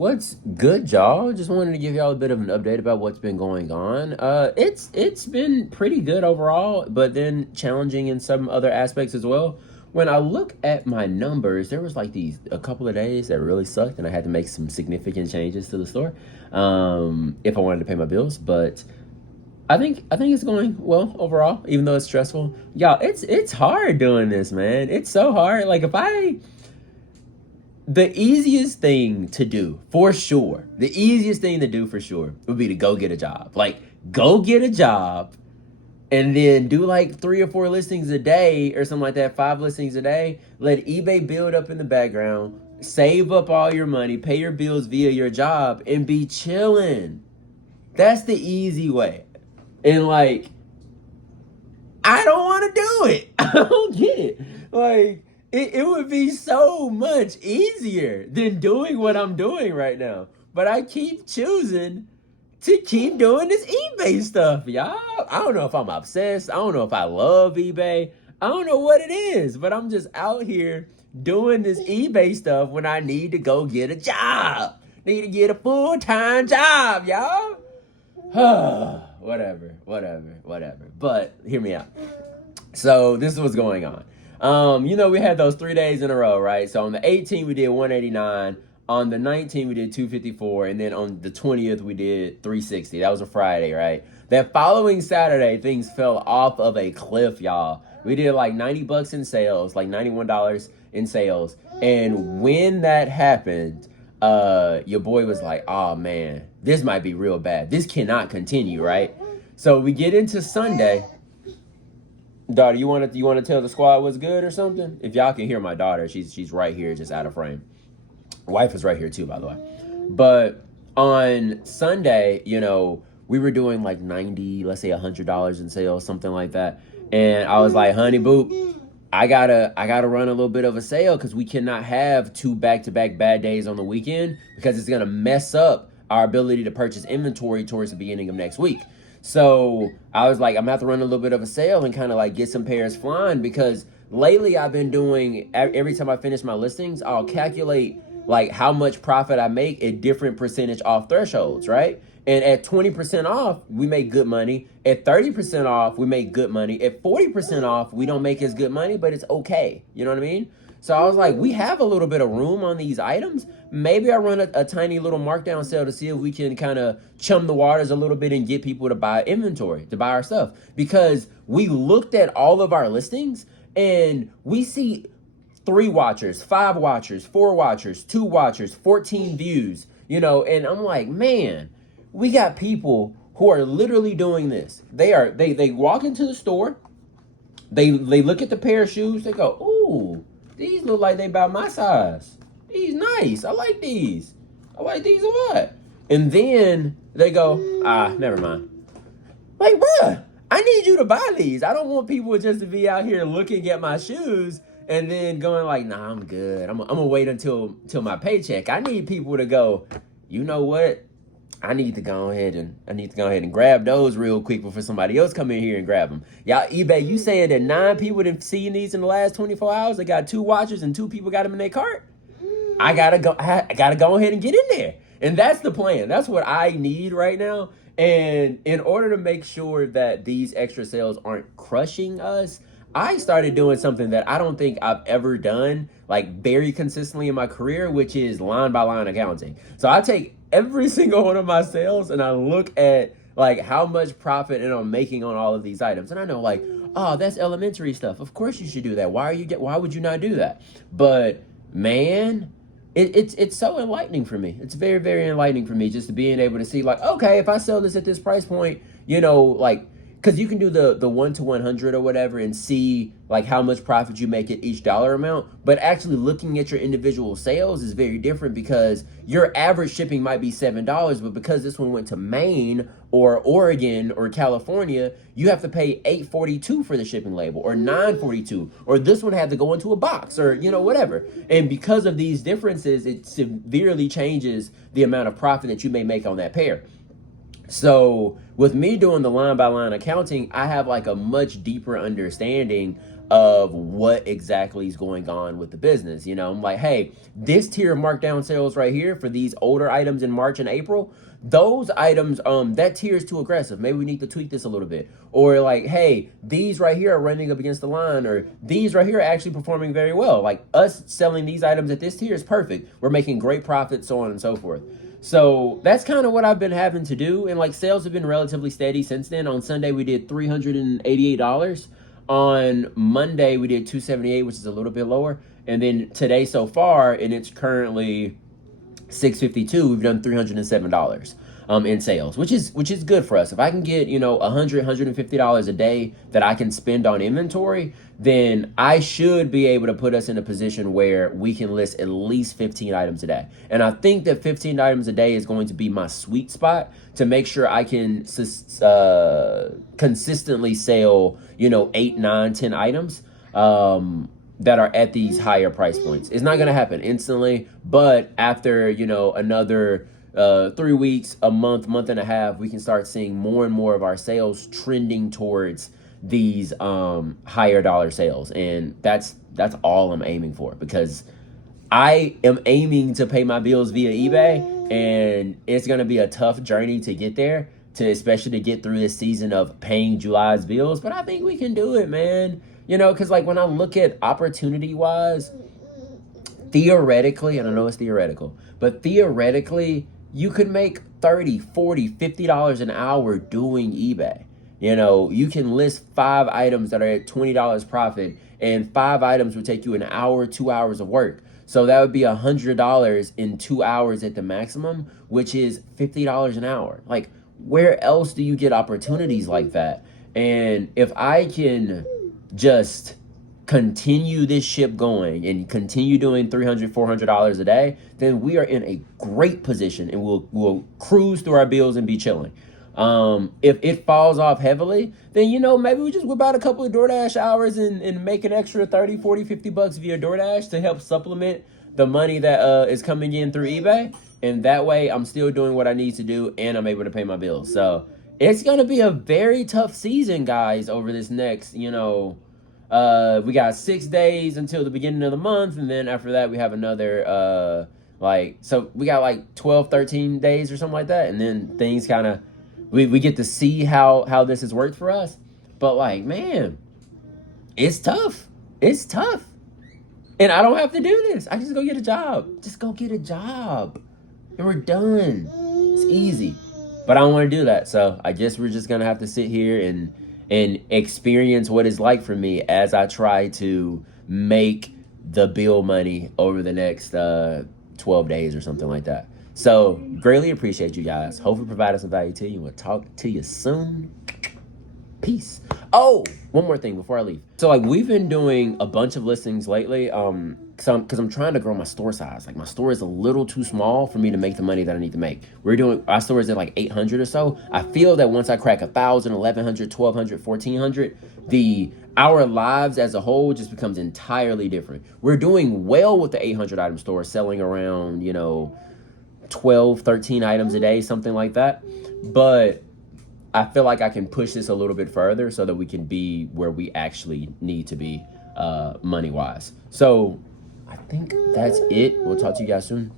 What's good, y'all? Just wanted to give y'all a bit of an update about what's been going on. It's been pretty good overall, but then challenging in some other aspects as well. When I look at my numbers, there was like these a couple of days that really sucked, and I had to make some significant changes to the store if I wanted to pay my bills. But I think it's going well overall, even though it's stressful. Y'all, it's hard doing this, man. It's so hard. Like if I the easiest thing to do for sure, the easiest thing to do for sure would be to go get a job. Like, go get a job and then do like 3 or 4 listings a day or something like that, 5 listings a day. Let eBay build up in the background, save up all your money, pay your bills via your job, and be chilling. That's the easy way. And like, I don't want to do it. I don't get it. Like, it would be so much easier than doing what I'm doing right now. But I keep choosing to keep doing this eBay stuff, y'all. I don't know if I'm obsessed. I don't know if I love eBay. I don't know what it is, but I'm just out here doing this eBay stuff when I need to go get a job. Need to get a full-time job, y'all. whatever. But hear me out. So this is what's going on. We had those 3 days in a row, right? So on the 18th, we did 189. On the 19th, we did 254. And then on the 20th, we did 360. That was a Friday, right? That following Saturday, things fell off of a cliff, y'all. We did like $90 in sales, like $91 in sales. And when that happened, your boy was like, oh man, this might be real bad. This cannot continue, right? So we get into Sunday. Daughter, you want to tell the squad what's good or something? If y'all can hear my daughter, she's right here, just out of frame. Wife is right here too, by the way. But on Sunday, we were doing like 90, let's say $100 in sales, something like that. And I was like, honey, boo, I gotta run a little bit of a sale because we cannot have 2 back-to-back bad days on the weekend because it's gonna mess up our ability to purchase inventory towards the beginning of next week. So I was like, I'm gonna have to run a little bit of a sale and kind of like get some pairs flying because lately I've been doing, every time I finish my listings, I'll calculate like how much profit I make at different percentage off thresholds, right? And at 20% off, we make good money. At 30% off, we make good money. At 40% off, we don't make as good money, but it's okay. You know what I mean? So I was like, we have a little bit of room on these items. Maybe I run a tiny little markdown sale to see if we can kind of chum the waters a little bit and get people to buy inventory, to buy our stuff. Because we looked at all of our listings and we see 3 watchers, 5 watchers, 4 watchers, 2 watchers, 14 views, and I'm like, man, we got people who are literally doing this. They walk into the store, they look at the pair of shoes, they go, ooh, these look like they about my size. These nice. I like these. I like these a lot. And then they go, never mind. Like, bruh, I need you to buy these. I don't want people just to be out here looking at my shoes and then going like, nah, I'm good. I'm gonna wait until my paycheck. I need people to go, you know what? I need to go ahead and grab those real quick before somebody else come in here and grab them. Y'all, eBay, you saying that 9 people didn't see these in the last 24 hours? They got 2 watchers and 2 people got them in their cart? I gotta go ahead and get in there. And that's the plan. That's what I need right now. And in order to make sure that these extra sales aren't crushing us, I started doing something that I don't think I've ever done like very consistently in my career, which is line by line accounting. So I take every single one of my sales and I look at like how much profit and I'm making on all of these items. And I know like, oh, that's elementary stuff. Of course you should do that. Why would you not do that? But man, it's so enlightening for me. It's very, very enlightening for me just to being able to see like, okay, if I sell this at this price point, like, because you can do the 1 to 100 or whatever and see like how much profit you make at each dollar amount. But actually looking at your individual sales is very different because your average shipping might be $7, but because this one went to Maine or Oregon or California, you have to pay $8.42 for the shipping label or $9.42, or this one had to go into a box or whatever. And because of these differences, it severely changes the amount of profit that you may make on that pair. So with me doing the line by line accounting, I have like a much deeper understanding of what exactly is going on with the business. You know, I'm like, hey, this tier of markdown sales right here for these older items in March and April, those items, that tier is too aggressive. Maybe we need to tweak this a little bit. Or like, hey, these right here are running up against the line, or these right here are actually performing very well. Like us selling these items at this tier is perfect. We're making great profits, so on and so forth. So that's kind of what I've been having to do. And like sales have been relatively steady since then. On Sunday, we did $388. On Monday, we did $278, which is a little bit lower. And then today so far, and it's currently $652, we've done $307 in sales, which is good for us. If I can get, $100, $150 a day that I can spend on inventory, then I should be able to put us in a position where we can list at least 15 items a day. And I think that 15 items a day is going to be my sweet spot to make sure I can consistently sell, 8, 9, 10 items that are at these higher price points. It's not going to happen instantly, but after, another 3 weeks, a month, month and a half, we can start seeing more and more of our sales trending towards these higher dollar sales. And that's all I'm aiming for, because I am aiming to pay my bills via eBay, and it's going to be a tough journey to get there, especially to get through this season of paying July's bills. But I think we can do it, man. Because like when I look at opportunity wise, theoretically, and I know it's theoretical, but theoretically, you could make $30, $40, $50 an hour doing eBay. You can list 5 items that are at $20 profit, and 5 items would take you an hour, 2 hours of work. So that would be $100 in 2 hours at the maximum, which is $50 an hour. Like, where else do you get opportunities like that? And if I can just continue this ship going and continue doing $300, $400 a day, then we are in a great position, and we'll cruise through our bills and be chilling. If it falls off heavily, then, maybe we just whip out a couple of DoorDash hours and make an extra 30, 40, $50 via DoorDash to help supplement the money that is coming in through eBay. And that way I'm still doing what I need to do, and I'm able to pay my bills. So it's going to be a very tough season, guys, over this next, we got 6 days until the beginning of the month. And then after that, we have another, so we got like 12, 13 days or something like that. And then things kind of, we get to see how this has worked for us. But like, man, it's tough. It's tough. And I don't have to do this. I just go get a job. Just go get a job. And we're done. It's easy. But I don't want to do that. So I guess we're just going to have to sit here and experience what it's like for me as I try to make the bill money over the next 12 days or something like that. So greatly appreciate you guys. Hopefully provided some value to you. We'll talk to you soon. Peace. Oh, one more thing before I leave. So like we've been doing a bunch of listings lately, because I'm trying to grow my store size. Like my store is a little too small for me to make the money that I need to make. Our store is at like 800 or so. I feel that once I crack 1,000, 1,100, 1,200, 1,400, our lives as a whole just becomes entirely different. We're doing well with the 800 item store, selling around 12, 13 items a day, something like that. But I feel like I can push this a little bit further so that we can be where we actually need to be money-wise. So I think that's it. We'll talk to you guys soon.